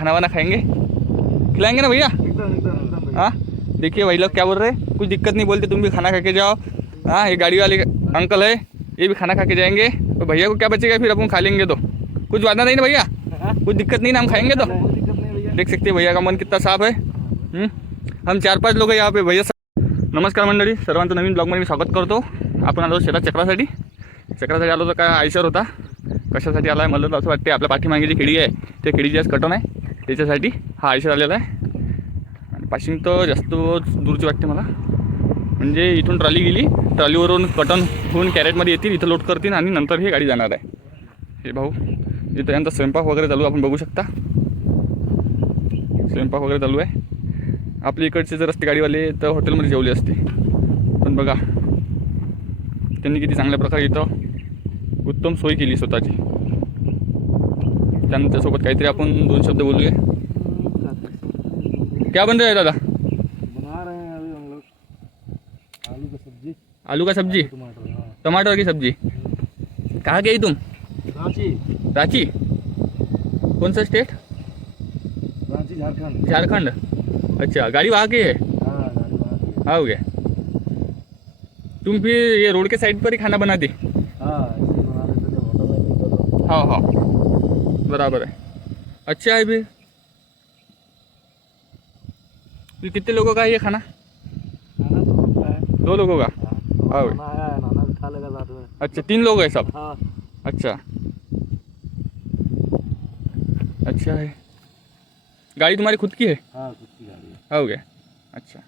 खाना वाना खाएँगे? खिलाएँगे ना भैया। हाँ? देखिए भाई लोग क्या बोल रहे हैं। कुछ दिक्कत नहीं बोलते तुम भी खाना खा के जाओ। हाँ ये गाड़ी वाले अंकल है ये भी खाना खा के जाएँगे। तो भैया को क्या बचेगा फिर अपन खा लेंगे तो। कुछ वादा नहीं ना भैया? हाँ? कुछ दिक्कत नहीं ना हम खाएँगे तो। देख सकते हैं भैया का मन कितना साफ़ है। हम चार पाच लोक यहाँ पे भैया नमस्कार मंडळी सर्वांचं नवीन ब्लॉगमध्ये मी स्वागत करतो। आपण आलो शेतात चक्रासाठी। चक्रासाठी आलो तर काय आयशर होता। कशासाठी आला आहे मला तर असं वाटते आपल्या पाठीमागे जी केळी आहे त्या खेडीची आज कटन आहे. त्याच्यासाठी हा आयशर आलेला आहे. आणि पाशिंग तर जास्त दूरची वाटते मला. म्हणजे इथून ट्रॉली गेली ट्रॉलीवरून कटन होऊन कॅरेटमध्ये येतील इथं लोड करतील आणि नंतर ही गाडी जाणार आहे. हे भाऊ इथं यांचा स्वयंपाक वगैरे चालू आपण बघू शकता. स्वयंपाक वगैरे चालू आहे. आपल्या इकडचे जर असते गाडीवाले तर हॉटेलमध्ये जेवले असते. पण बघा त्यांनी किती चांगल्या प्रकारे इथं उत्तम सोय केली स्वतःची. त्यानंतर सोबत काहीतरी आपण दोन शब्द बोलूया. क्या बन रहा है दादा? बना रहे हैं अभी हम लोग आलू की सब्ज़ी? आलू का सब्ज़ी टमाटर की सब्ज़ी. कहाँ गई तुम? रांची? रांची कौन सा स्टेट रांची झारखंड. झारखंड अच्छा गाड़ी वहाँ की है? हाँ की है। आओगे? तुम फिर ये रोड के साइड पर ही खाना बनाते हाँ ऐसे ही बना रहे थे जब होटल में भी तो हाँ हाँ। बराबर है। अच्छा है भी फिर कितने लोगों का है ये खाना? दो लोगों का? हाँ नाना आया नाना भी खा लेगा साथ में अच्छा तीन लोग हैं सब? हाँ। अच्छा। अच्छा है। गाड़ी तुम्हारी खुद की है? हाँ खुद की गाड़ी है। हो गया। अच्छा।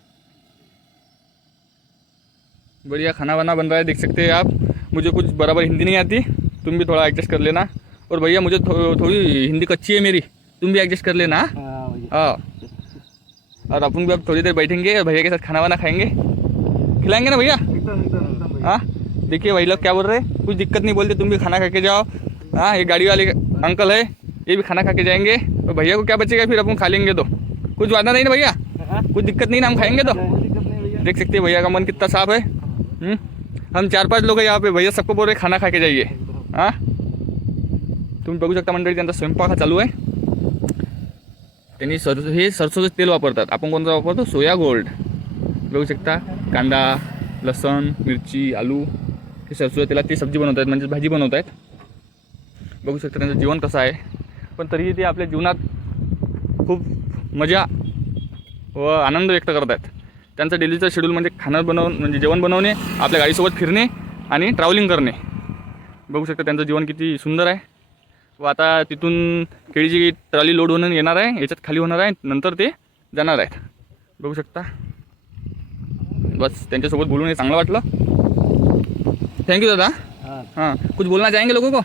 बढ़िया खाना वाना बन रहा है देख सकते हैं आप। मुझे कुछ बराबर हिंदी नहीं आती। तुम भी थोड़ा एडजस्ट कर लेना। और भैया मुझे थो, थोड़ी हिंदी कच्ची है मेरी। तुम भी एडजस्ट कर लेना। हाँ? हाँ। और अपन भी अब थोड़ी देर बैठेंगे और भैया के साथ खाना वाना खाएँगे। खिलाएँगे ना भैया? हाँ। देखिए भाई लोग क्या बोल रहे हैं। कुछ दिक्कत नहीं बोलते तुम भी खाना खा के जाओ। हाँ ये गाड़ी वाले अंकल है ये भी खाना खा के जाएँगे। और भैया को क्या बचेगा फिर अपन खा लेंगे तो। कुछ वादा नहीं ना भैया? हाँ? कुछ दिक्कत नहीं ना हम खाएँगे तो। देख सकते हैं भैया का मन कितना साफ़ है। हम्म? हम चार पाँच लोग हैं यहाँ पे भैया सबको बोल रहे खाना खा के जाइए। हां? तुम्ही बघू शकता मंडळी त्यांचा स्वयंपाक हा चालू आहे. त्यांनी सर हे सरसोचं तेल वापरतात. आपण कोणतं वापरतो? Soya gold. बघू शकता कांदा लसण मिरची आलू हे सरसोच्या तेलात ते सब्जी बनवत आहेत म्हणजे भाजी बनवत आहेत बघू शकता त्यांचं जीवन कसं आहे. पण तरीही ते आपल्या जीवनात खूप मजा व आनंद व्यक्त करत आहेत त्यांचं डेलीचं शेड्यूल म्हणजे खाणं बनवून म्हणजे जेवण बनवणे आपल्या गाडीसोबत फिरणे आणि ट्रॅव्हलिंग करणे. बघू शकता त्यांचं जीवन किती सुंदर आहे. व आता तिथून केळीची ट्रॉली लोड होऊन येणार आहे याच्यात खाली होणार आहे नंतर ते जाणार आहेत. बघू शकता. बस त्यांच्यासोबत बोलून हे चांगलं वाटलं. थँक्यू दादा. हाँ कुछ बोलना चाहेंगे लोगों को?